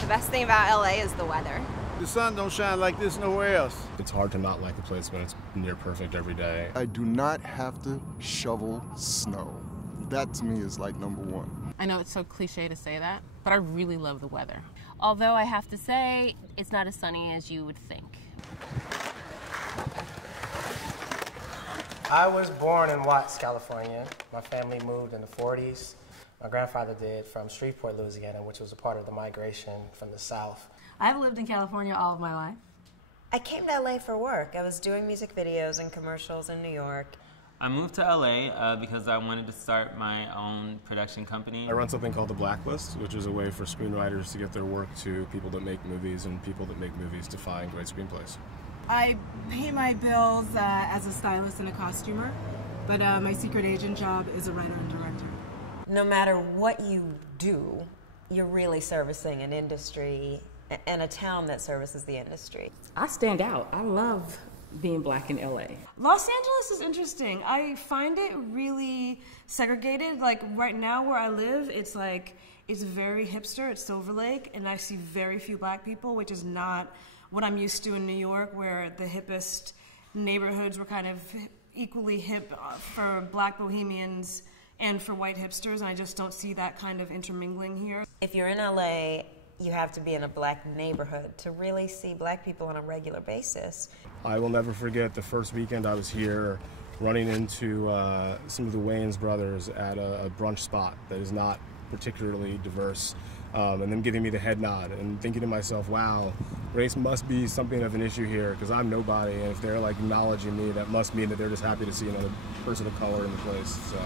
The best thing about LA is the weather. The sun don't shine like this nowhere else. It's hard to not like a place when it's near perfect every day. I do not have to shovel snow. That to me is like number one. I know it's so cliche to say that, but I really love the weather. Although I have to say, it's not as sunny as you would think. I was born in Watts, California. My family moved in the 40s. My grandfather did, from Shreveport, Louisiana, which was a part of the migration from the South. I've lived in California all of my life. I came to LA for work. I was doing music videos and commercials in New York. I moved to LA because I wanted to start my own production company. I run something called The Blacklist, which is a way for screenwriters to get their work to people that make movies and people that make movies to find great screenplays. I pay my bills as a stylist and a costumer, but my secret agent job is a writer and director. No matter what you do, you're really servicing an industry and a town that services the industry. I stand out. I love being black in LA. Los Angeles is interesting. I find it really segregated. Like right now where I live, it's very hipster. It's Silver Lake, and I see very few black people, which is not what I'm used to in New York, where the hippest neighborhoods were kind of equally hip for black bohemians and for white hipsters, and I just don't see that kind of intermingling here. If you're in LA, you have to be in a black neighborhood to really see black people on a regular basis. I will never forget the first weekend I was here running into some of the Wayans brothers at a brunch spot that is not particularly diverse, and them giving me the head nod and thinking to myself, wow, race must be something of an issue here because I'm nobody, and if they're like acknowledging me, that must mean that they're just happy to see another person of color in the place. So.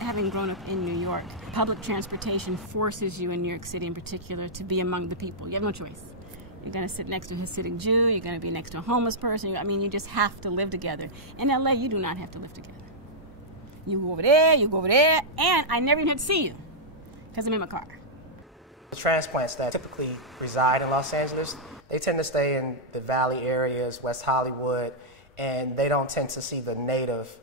Having grown up in New York, public transportation forces you in New York City in particular to be among the people. You have no choice. You're going to sit next to a Hasidic Jew, you're going to be next to a homeless person. I mean, you just have to live together. In LA, you do not have to live together. You go over there, and I never even have to see you because I'm in my car. The transplants that typically reside in Los Angeles, they tend to stay in the Valley areas, West Hollywood, and they don't tend to see the native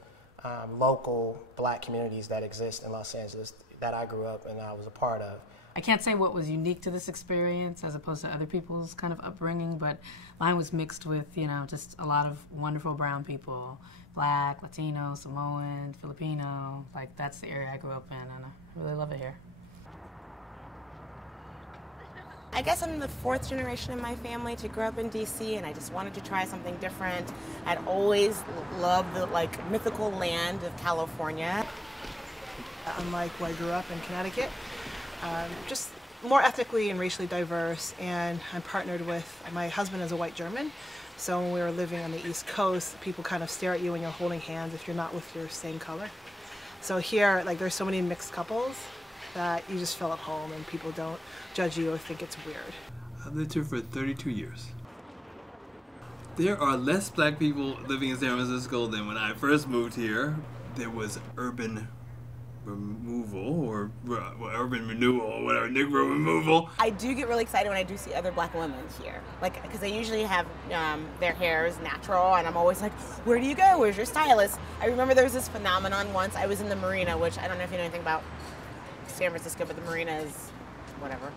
local black communities that exist in Los Angeles that I grew up and I was a part of. I can't say what was unique to this experience as opposed to other people's kind of upbringing, but mine was mixed with, you know, just a lot of wonderful brown people, black, Latino, Samoan, Filipino. Like, that's the area I grew up in, and I really love it here. I guess I'm the fourth generation in my family to grow up in DC, and I just wanted to try something different. I'd always loved the mythical land of California. Unlike where I grew up in Connecticut, just more ethnically and racially diverse, and I'm partnered with, my husband is a white German, so when we were living on the East Coast, people kind of stare at you when you're holding hands if you're not with your same color. So here, there's so many mixed couples that you just feel at home and people don't judge you or think it's weird. I've lived here for 32 years. There are less black people living in San Francisco than when I first moved here. There was urban removal or urban renewal or whatever, Negro removal. I do get really excited when I do see other black women here, because they usually have their hair is natural, and I'm always like, where do you go? Where's your stylist? I remember there was this phenomenon once. I was in the Marina, which I don't know if you know anything about San Francisco, but the Marina is whatever.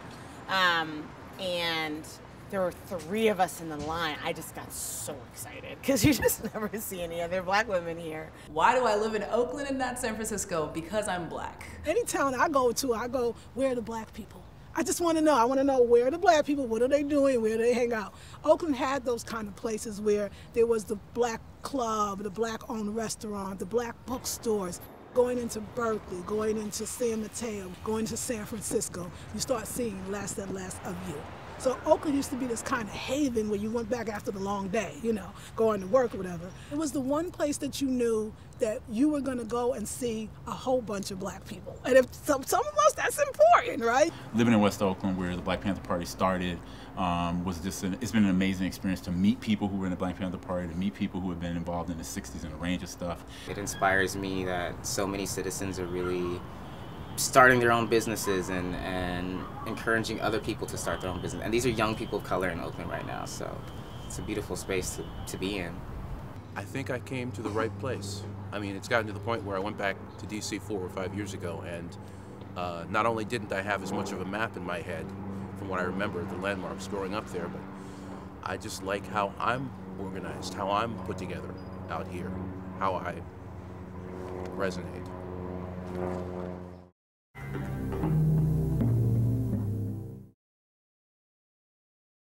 And there were 3 of us in the line. I just got so excited because you just never see any other black women here. Why do I live in Oakland and not San Francisco? Because I'm black. Any town I go to, where are the black people? I just want to know. I want to know, where are the black people? What are they doing? Where do they hang out? Oakland had those kind of places where there was the black club, the black-owned restaurant, the black bookstores. Going into Berkeley, going into San Mateo, going to San Francisco, you start seeing less and less of you. So Oakland used to be this kind of haven where you went back after the long day, you know, going to work or whatever. It was the one place that you knew that you were going to go and see a whole bunch of black people. And if some of us, that's important, right? Living in West Oakland, where the Black Panther Party started, was just it's been an amazing experience to meet people who were in the Black Panther Party, to meet people who have been involved in the 60s and a range of stuff. It inspires me that so many citizens are really starting their own businesses and encouraging other people to start their own business. And these are young people of color in Oakland right now, so it's a beautiful space to be in. I think I came to the right place. I mean, it's gotten to the point where I went back to DC 4 or 5 years ago, and not only didn't I have as much of a map in my head from what I remember, the landmarks growing up there, but I just like how I'm organized, how I'm put together out here, how I resonate.